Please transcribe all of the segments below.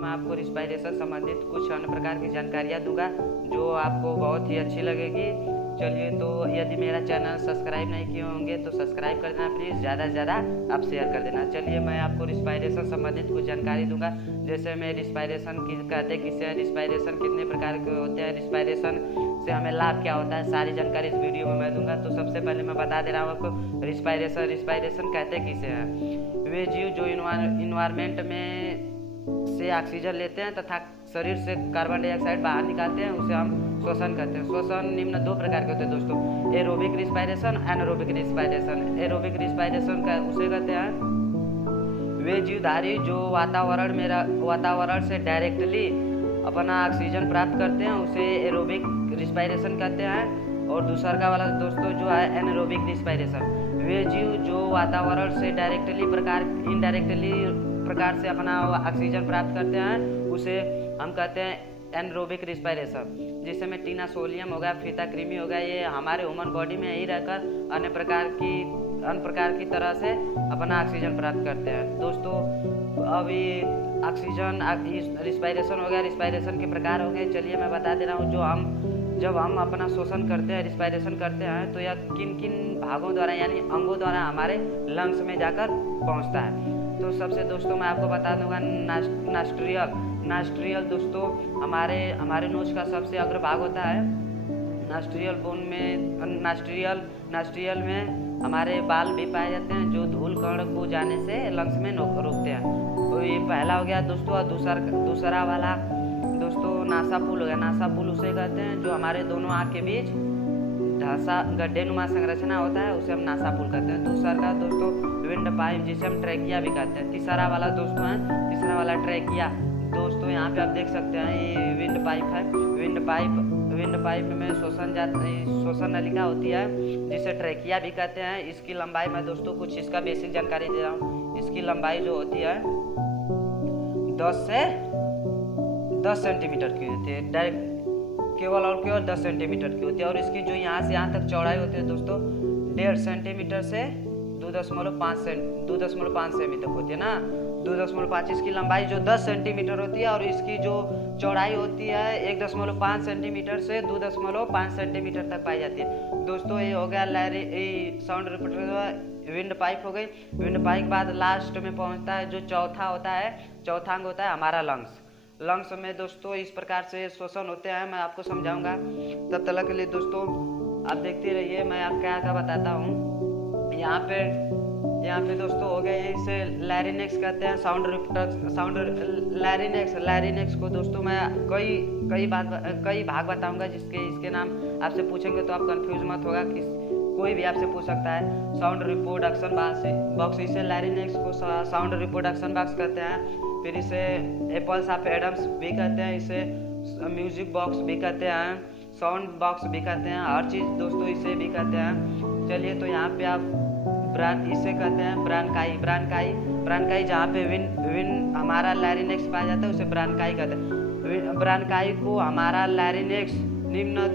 मैं आपको रिस्पायरेशन संबंधित कुछ अन्य प्रकार की जानकारियाँ दूंगा जो आपको बहुत ही अच्छी लगेगी। चलिए, तो यदि मेरा चैनल सब्सक्राइब नहीं किए होंगे तो सब्सक्राइब कर देना प्लीज़, ज़्यादा से ज़्यादा आप शेयर कर देना। चलिए, मैं आपको रिस्पायरेशन संबंधित कुछ जानकारी दूंगा। जैसे मैं रिस्पायरेशन कहते किसे हैं, रिस्पायरेशन कितने प्रकार के होते हैं, रिस्पायरेशन से हमें लाभ क्या होता है, सारी जानकारी इस वीडियो में मैं दूंगा। तो सबसे पहले मैं बता दे रहा हूँ आपको रिस्पायरेशन कहते किसे हैं। वे जीव जो इन्वायरमेंट में से ऑक्सीजन लेते हैं तथा शरीर से कार्बन डाइऑक्साइड बाहर निकालते हैं, उसे हम श्वसन कहते हैं। श्वसन निम्न दो प्रकार के होते हैं दोस्तों, aerobic respiration, anaerobic respiration. Aerobic respiration का उसे कहते हैं वे जीवधारी जो वातावरण से डायरेक्टली अपना ऑक्सीजन प्राप्त करते हैं, उसे एरोबिक रिस्पायरेशन कहते हैं। और दूसरा का वाला दोस्तों जो है एनारोबिक रिस्पायरेशन। वे जीव जो वातावरण से इनडायरेक्टली प्रकार से अपना ऑक्सीजन प्राप्त करते हैं, उसे हम कहते हैं एनरोबिक रिस्पायरेशन। जिसमें टीना सोलियम हो गया, फीता कृमि हो गया, ये हमारे ह्यूमन बॉडी में ही रहकर अन्य प्रकार की तरह से अपना ऑक्सीजन प्राप्त करते हैं। दोस्तों, अभी ऑक्सीजन रिस्पायरेशन हो गया, रिस्पायरेशन के प्रकार हो गए। चलिए मैं बता दे रहा हूँ, जब हम अपना श्वसन करते हैं, रिस्पायरेशन करते हैं, तो यह किन किन भागों द्वारा यानी अंगों द्वारा हमारे लंग्स में जाकर पहुँचता है। तो सबसे दोस्तों मैं आपको बता दूंगा नास्ट्रियल दोस्तों हमारे नोज का सबसे अग्रभाग होता है। नास्ट्रियल में हमारे बाल भी पाए जाते हैं जो धूल कण को जाने से लंग्स में रोकते हैं। तो ये पहला हो गया दोस्तों। और दूसरा वाला दोस्तों नासापुल हो गया। नासापुल उसे कहते हैं जो हमारे दोनों आँख के बीच गड्ढे नुमा संरचना होता है, उसे हम नासापुल कहते हैं। दूसरा का दोस्तों विंड पाइप, जिसे हम ट्रैकिया भी कहते हैं। तीसरा वाला दोस्तों है, तीसरा वाला ट्रैकिया। दोस्तों यहाँ पे आप देख सकते हैं ये विंड पाइप है। विंड पाइप में श्वसन नलिका होती है जिसे ट्रैकिया भी कहते हैं। इसकी लंबाई मैं दोस्तों कुछ इसका बेसिक जानकारी दे रहा हूँ। इसकी लंबाई जो होती है 10 से 10 सेंटीमीटर की होती है, डायरेक्ट केवल 10 सेंटीमीटर की होती है। और इसकी जो यहाँ से यहाँ तक चौड़ाई होती है दोस्तों 1.5 सेंटीमीटर से 2.5 सेमी तक होती है ना। 2.5 इसकी लंबाई जो 10 सेंटीमीटर होती है, और इसकी जो चौड़ाई होती है 1.5 सेंटीमीटर से 2.5 सेंटीमीटर तक पाई जाती है। दोस्तों ये हो गया साउंड रिपीटर, विंड पाइप हो गई। विंड पाइप के बाद लास्ट में पहुँचता है जो चौथा अंग होता है हमारा लंग्स में दोस्तों इस प्रकार से श्वसन होते हैं, मैं आपको समझाऊंगा। तब तक के लिए दोस्तों आप देखते रहिए, मैं आपको क्या बताता हूँ। यहाँ पे दोस्तों हो गया, इसे लैरिनेक्स कहते हैं। साउंड लैरिनेक्स को दोस्तों मैं कई भाग बताऊंगा, इसके नाम आपसे पूछेंगे तो आप कंफ्यूज मत होगा कि कोई भी आपसे पूछ सकता है। साउंड रिप्रोडक्शन बॉक्स, इसे लैरिनेक्स को साउंड रिप्रोडक्शन बॉक्स कहते हैं। फिर इसे एप्पल्स ऑफ एडम्स भी कहते हैं, इसे म्यूजिक बॉक्स भी कहते हैं, साउंड बॉक्स भी कहते हैं, हर चीज़ दोस्तों इसे भी कहते हैं। चलिए, तो यहाँ पे आप इसे कहते हैं ब्रानकाई, जहाँ पे विन हमारा लैरिनेक्स पाया जाता है उसे ब्रानकाई कहते हैं। ब्रानकाई को हमारा लैरिनेक्स निम्न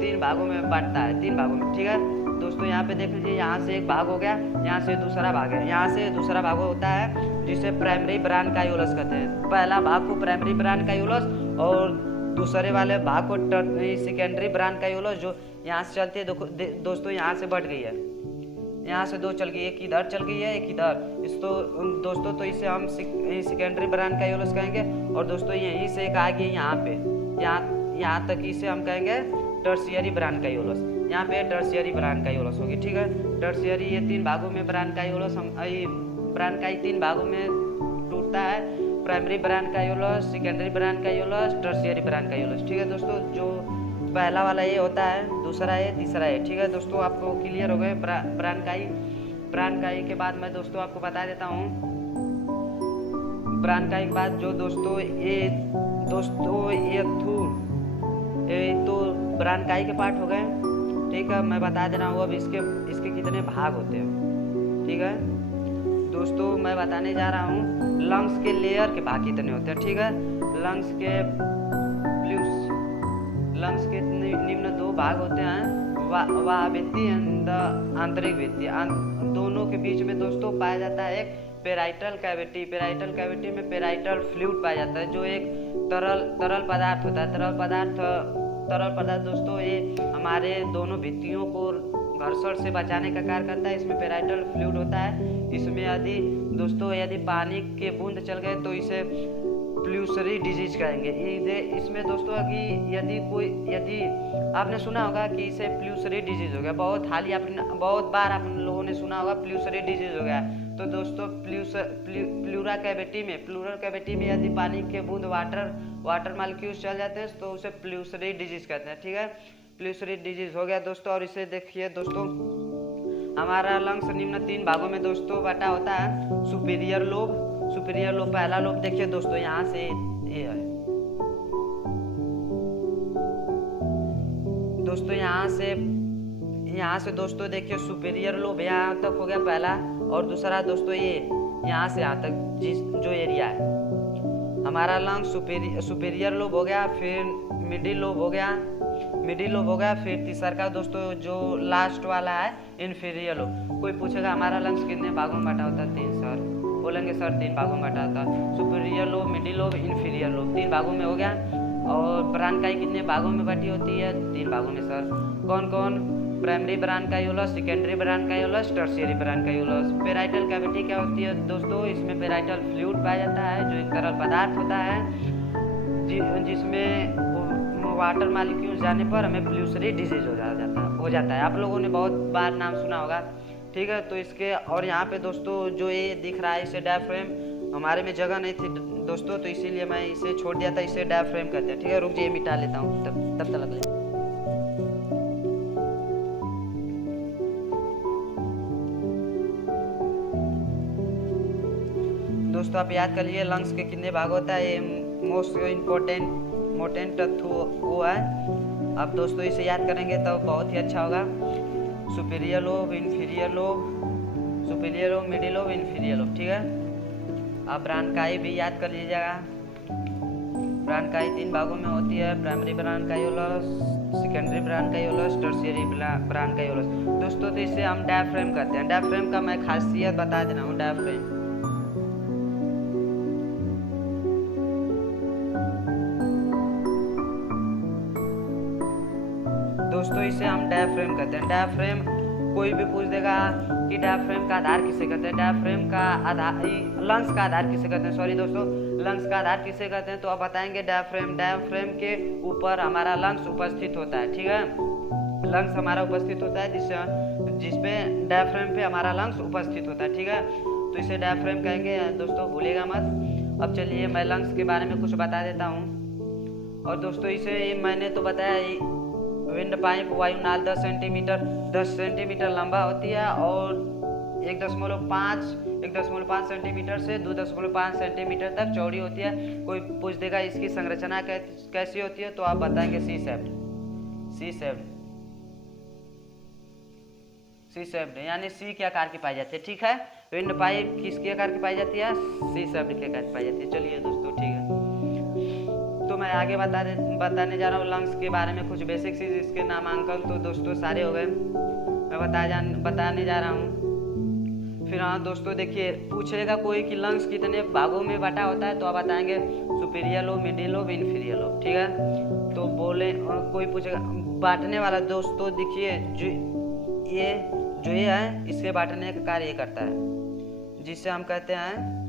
3 भागों में बांटता है, 3 भागों में, ठीक है दोस्तों। यहाँ पे देख लीजिए, यहाँ से एक भाग हो गया, यहाँ से दूसरा भाग है। यहाँ से दूसरा भाग होता है जिसे प्राइमरी ब्रानकायूलस कहते हैं। पहला भाग को प्राइमरी ब्रानकायूलस और दूसरे वाले भाग को सेकेंडरी ब्रानकायूलस, जो यहाँ से चलती है दोस्तों, यहाँ से बढ़ गई है, यहाँ से 2 चल गई, एक इधर चल गई है, एक इधर। दोस्तों तो इसे हम सेकेंडरी ब्रानकायूलस कहेंगे। और दोस्तों यहीं से एक आ गई यहाँ पे, यहाँ तक इसे हम कहेंगे टर्शियरी ब्रानकायूलस। यहाँ पे टर्शियरी ब्रानकायूलस होगी, ठीक है। टर्शियरी ये 3 भागों में ब्रानकायूलस ब्रानकाई 3 भागों में टूटता है, प्राइमरी ब्रानकायूलस, सेकेंडरी ब्रानकायूलस, टर्शियरी ब्रानकायूलस, ठीक है दोस्तों। जो पहला वाला ये होता है, दूसरा है, तीसरा है, ठीक है दोस्तों। आपको क्लियर हो गए ब्रानकाई के बाद मैं दोस्तों आपको बता देता हूँ। ब्रानकाई के बाद जो दोस्तों ये तो ब्रानकाई के पार्ट हो गए, ठीक है। मैं बता दे रहा हूँ अब इसके कितने भाग होते हैं, ठीक है दोस्तों। मैं बताने जा रहा हूँ लंग्स के लेयर के भाग कितने होते हैं, ठीक है। लंग्स के निम्न 2 भाग होते हैं, वाह भित्ति एंड आंतरिक भित्ति। दोनों के बीच में दोस्तों पाया जाता है एक पेराइटल कैविटी। पेराइटल कैविटी में पेराइटल फ्लूइड पाया जाता है, जो एक तरल पदार्थ होता है। तरल पदार्थ दोस्तों ये हमारे दोनों भित्तियों को घर्षण से बचाने का कार्य करता है। इसमें पेराइटल फ्लूइड होता है। इसमें यदि पानी के बूंद चल गए तो इसे प्लूसरी डिजीज कहेंगे। इसमें दोस्तों कि यदि आपने सुना होगा कि इसे प्लूसरी डिजीज हो गया, बहुत बार आप लोगों ने सुना होगा प्लूसरी डिजीज हो गया। तो दोस्तों प्लूरल कैविटी में यदि पानी के बूंद वाटर मालिक्यूल्स चल जाते हैं तो उसे प्लूसरी डिजीज कहते हैं। ठीक है, प्लूसरी डिजीज हो गया दोस्तों। और इसे देखिए दोस्तों, हमारा लंग्स निम्न 3 भागों में दोस्तों बटा होता है। सुपीरियर लोब पहला लोब देखिए दोस्तों, यहाँ से ये है दोस्तों, यहाँ से दोस्तों देखिए सुपीरियर लोब यहाँ तक हो गया पहला। और दूसरा दोस्तों ये यहाँ से यहाँ तक जो एरिया है हमारा लंग्स सुपीरियर लोब हो गया। फिर मिडिल लोब हो गया। फिर तीसरा का दोस्तों जो लास्ट वाला है इन्फीरियर लोब। कोई पूछेगा हमारा लंग्स कितने भागों में बटा होता है? 3 सर। बोलेंगे सर 3 भागों में बटा होता है। Superior lobe, middle lobe, inferior lobe 3 भागों में हो गया। और ब्रानकाई कितने भागों में बटी होती है? 3 भागों में सर। कौन कौन? Primary bronchioles, secondary bronchioles, tertiary bronchioles. Parietal cavity क्या होती है दोस्तों? इसमें पेराइटल फ्लूइड पाया जाता है, जो एक तरल पदार्थ होता है जिसमें वाटर मालिक्यूल जाने पर हमें प्लूसरी डिजीज हो जाता है। आप लोगों ने बहुत बार नाम सुना होगा। ठीक है, तो इसके और यहाँ पे दोस्तों जो ये दिख रहा है इसे डायफ्राम, हमारे में जगह नहीं थी दोस्तों तो इसीलिए मैं इसे छोड़ दिया था। इसे डायफ्राम कहते हैं। ठीक है, रुक जाइए मिटा लेता हूँ तब तक लग ले। दोस्तों आप याद कर लीजिए लंग्स के कितने भाग होता है। ये मोस्ट इम्पोर्टेंट तत्व वो है। अब दोस्तों इसे याद करेंगे तो बहुत ही अच्छा होगा। Superior lobe, inferior lobe, middle lobe, inferior lobe. ठीक है, अब ब्रानकाई भी याद कर लीजिएगा। ब्रानकाई 3 भागों में होती है। Primary bronchioles, secondary bronchioles, tertiary bronchioles. दोस्तों तो इसे हम डायफ्राम कहते हैं। डायफ्राम का मैं खासियत बता दे रहा हूँ। डायफ्राम दोस्तों इसे हम डायफ्राम कहते हैं। डायफ्राम कोई भी पूछ देगा कि डायफ्राम का आधार किसे कहते हैं, लंग्स का आधार किसे कहते हैं, सॉरी दोस्तों, लंग्स का आधार किसे कहते हैं, तो आप बताएंगे डायफ्राम के ऊपर हमारा लंग्स उपस्थित होता है। ठीक है, लंग्स हमारा उपस्थित होता है जिसपे डायफ्राम पे हमारा लंग्स उपस्थित होता है। ठीक है, तो इसे डायफ्राम कहेंगे दोस्तों, भूलेगा मत। अब चलिए मैं लंग्स के बारे में कुछ बता देता हूँ। और दोस्तों इसे मैंने तो बताया, विंड पाइप वायुनाल 10 सेंटीमीटर लंबा होती है और 1.5 सेंटीमीटर से 2.5 सेंटीमीटर तक चौड़ी होती है। कोई पूछ देगा इसकी संरचना कैसी होती है, तो आप बताएंगे सी शेप्ड यानी सी के आकार की पाई जाती है। ठीक है, विंड पाइप किसके आकार की पाई जाती है? सी शेप्ड के आकार की पाई जाती है। चलिए दोस्तों ठीक है, तो मैं आगे बताने जा रहा हूँ लंग्स के बारे में कुछ बेसिक चीज। इसके नामांकन तो दोस्तों सारे हो गए, मैं बताने जा रहा हूँ। फिर हाँ दोस्तों देखिए, पूछेगा कोई कि लंग्स कितने भागों में बटा होता है, तो आप बताएंगे superior lobe, middle lobe, inferior lobe. ठीक है, तो बोले कोई पूछेगा बांटने वाला, दोस्तों देखिए जो ये है इसके बांटने का कार्य ये करता है, जिससे हम कहते हैं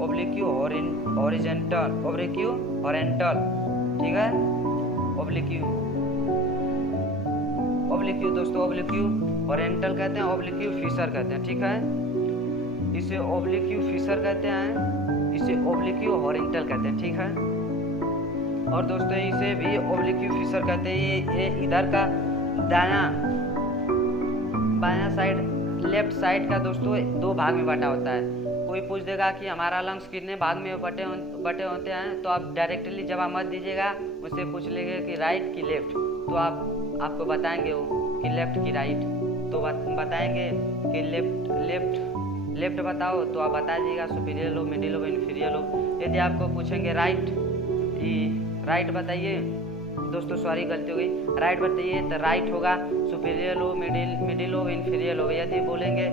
ओब्लिक्यू हॉरिजॉन्टल। ठीक है, ओब्लिक्यू दोस्तों, ओब्लिक्यू हॉरिजॉन्टल कहते हैं, ओब्लिक्यू फिशर कहते हैं। ठीक है, इसे ओब्लिक्यू फिशर कहते हैं, इसे ओब्लिक्यू हॉरिजॉन्टल कहते हैं। ठीक है, और दोस्तों इसे भी ओब्लिक्यू फिशर कहते हैं। ये इधर का बायां साइड, लेफ्ट साइड का दोस्तों 2 भाग में बटा होता है। कोई पूछ देगा कि हमारा लंग्स कितने भाग में बटे होते हैं, तो आप डायरेक्टली जवाब मत दीजिएगा, उससे पूछ लेंगे कि राइट की लेफ्ट, तो आपको बताएंगे वो कि लेफ्ट की राइट, तो बताएंगे कि लेफ्ट बताओ, तो आप बता दीजिएगा superior lobe, middle lobe, inferior lobe. यदि आपको पूछेंगे राइट बताइए दोस्तों, सॉरी गलती हो गई, राइट बताइए, तो राइट होगा superior lobe, middle lobe, inferior lobe. यदि बोलेंगे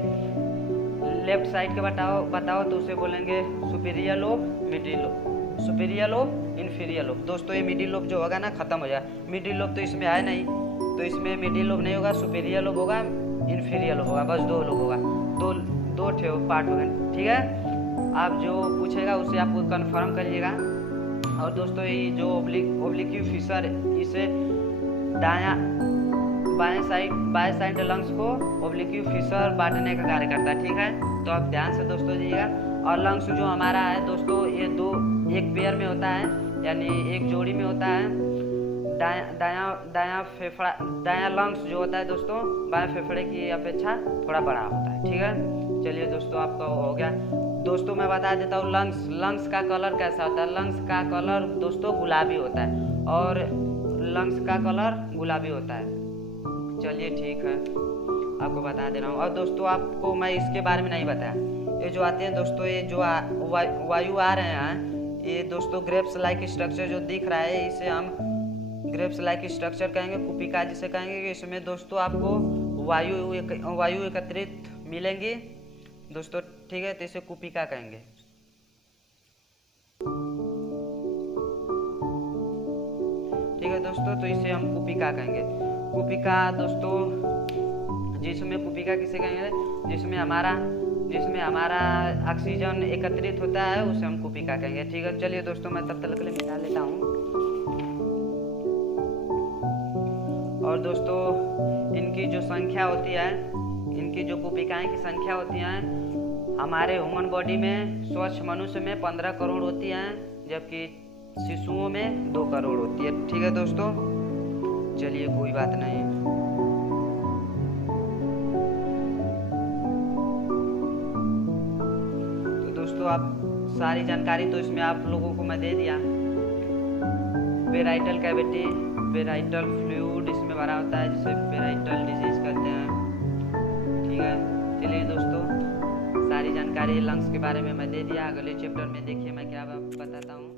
लेफ्ट साइड के बताओ तो उसे बोलेंगे superior lobe, middle lobe, superior lobe, inferior lobe. दोस्तों ये मिडिल लोब जो होगा ना खत्म हो जाएगा, मिडिल लोब तो इसमें है नहीं, तो इसमें मिडिल लोब नहीं होगा, सुपीरियर लोब होगा, इन्फीरियर लोब होगा, बस 2 लोब होगा, दो ठे पार्ट होगा। ठीक है, आप जो पूछेगा उसे आप कंफर्म करिएगा। और दोस्तों ये जो ओब्लिक्यू फिशर इसे बाएं साइड लंग्स को ओब्लिक्यू फिशर बांटने का कार्य करता है। ठीक है, तो आप ध्यान से दोस्तों जाइएगा। और लंग्स जो हमारा है दोस्तों ये एक पेयर में होता है, यानी एक जोड़ी में होता है। दायां लंग्स जो होता है दोस्तों बाएं फेफड़े की अपेक्षा थोड़ा बड़ा होता है। ठीक है, चलिए दोस्तों आपका हो गया। दोस्तों मैं बता देता हूँ लंग्स का कलर कैसा होता है। लंग्स का कलर दोस्तों गुलाबी होता है, और लंग्स का कलर गुलाबी होता है। चलिए ठीक है, आपको बता दे रहा हूँ। और दोस्तों आपको मैं इसके बारे में नहीं बताया, ये जो आते हैं दोस्तों, ये जो वायु आ रहे हैं, ये दोस्तों ग्रेप्स लाइक स्ट्रक्चर जो दिख रहा है इसे हम ग्रेप्स लाइक स्ट्रक्चर कहेंगे, कुपिका जिसे कहेंगे। कि इसमें दोस्तों आपको वायु एकत्रित मिलेंगी दोस्तों। ठीक है, तो इसे कुपिका कहेंगे। ठीक है दोस्तों, तो इसे हम कुपिका कहेंगे। कुपिका दोस्तों जिसमें कुपिका किसे कहेंगे, जिसमें हमारा ऑक्सीजन एकत्रित होता है उसे हम कुपिका कहेंगे। ठीक है, चलिए दोस्तों मैं तब तक के लिए मिटा लेता हूँ। और दोस्तों इनकी जो संख्या होती है, इनकी जो कुपिकाएं की संख्या होती हैं, हमारे ह्यूमन बॉडी में स्वच्छ मनुष्य में 15 करोड़ होती हैं, जबकि शिशुओं में 2 करोड़ होती है। ठीक है दोस्तों, चलिए कोई बात नहीं। तो दोस्तों आप सारी जानकारी तो इसमें आप लोगों को मैं दे दिया। पेराइटल कैविटी, पेराइटल फ्लूइड इसमें भरा होता है, जिसे पेराइटल डिजीज कहते हैं। ठीक है, चलिए दोस्तों सारी जानकारी लंग्स के बारे में मैं दे दिया। अगले चैप्टर में देखिए मैं क्या बताता हूँ।